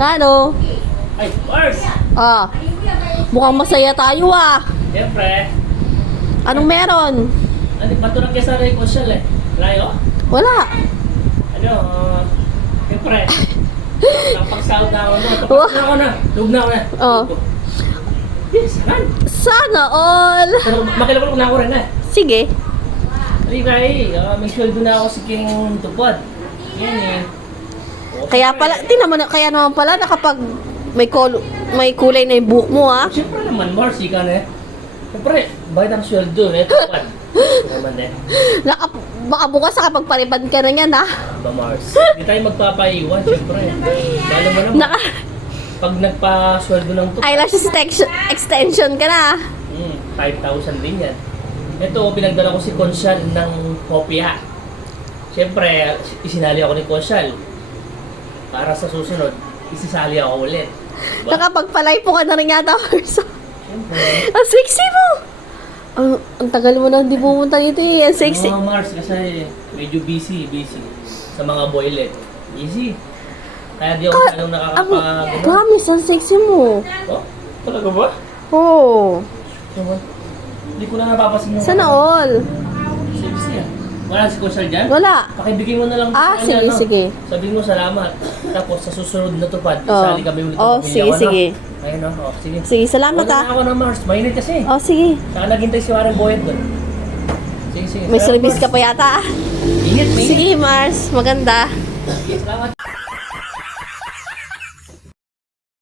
Ano? Ay, Mars! Ah. Mukhang masaya tayo ah. Siyempre. Anong meron? Ano, maturang kaya sana yung konsyal eh. Layo? Wala. Ano, siyempre. Napagsahod na ako. Wow. Tapos na ako na. Lug na ako na. Oh. Yes, saan? Sana all. Pero makilapalok na ako rin eh. Sige. Halika eh. May sweldo na ako sa King Tupad. Yan eh. Kaya pala, kaya naman pala na kapag may kulay na yung buhok mo ah. Siyempre naman, Mars, ika na eh. Siyempre, bayad ang sweldo eh. Tupad. Naman eh. Baka bukas kapag paribad ka na yan ah. Ba Mars? Hindi tayo magpapaiwan, siyempre. Lalo mo naman. Pag nagpa-sweldo ng tupad. Eyelashes extension ka na ah. 5,000 din yan. Ito, pinagdala ko si Consyal ng kopya. Siyempre, isinali ako ni Consyal. Para sa susunod, isisali ako ulit. Diba? Nakapagpalay po ka na rin yata. Siyempre. Ang sexy mo! Ang tagal mo na hindi pumunta dito eh. Ang sexy. Mga Mars, kasi medyo busy sa mga boylet. Busy. Kaya di ako anong nakakapag... Promise, ang sexy mo. Oh? Talaga ba? Oo. Hindi ko na napapasin mo. Sana all. Sexy ah. Wala si Consyal dyan? Wala. Pakibigay mo na lang Ah, sa sige, kanya, no? sige. Sabihin mo salamat. Tapos sa susunod na tupad, Oh. isali kami ulit ng Oh, pamilya sige, ko, no? sige. Ayun, no? Oh, sige. Sige, salamat Wala ah. na ako ng Mars. Mainit kasi. Oh, sige. Saka naghintay si Warren Boyet doon. Sige, sige. May Salamat, service ka Mars. pa yata ah. Ingat, mainit. Sige, Mars. Maganda. Sige, salamat.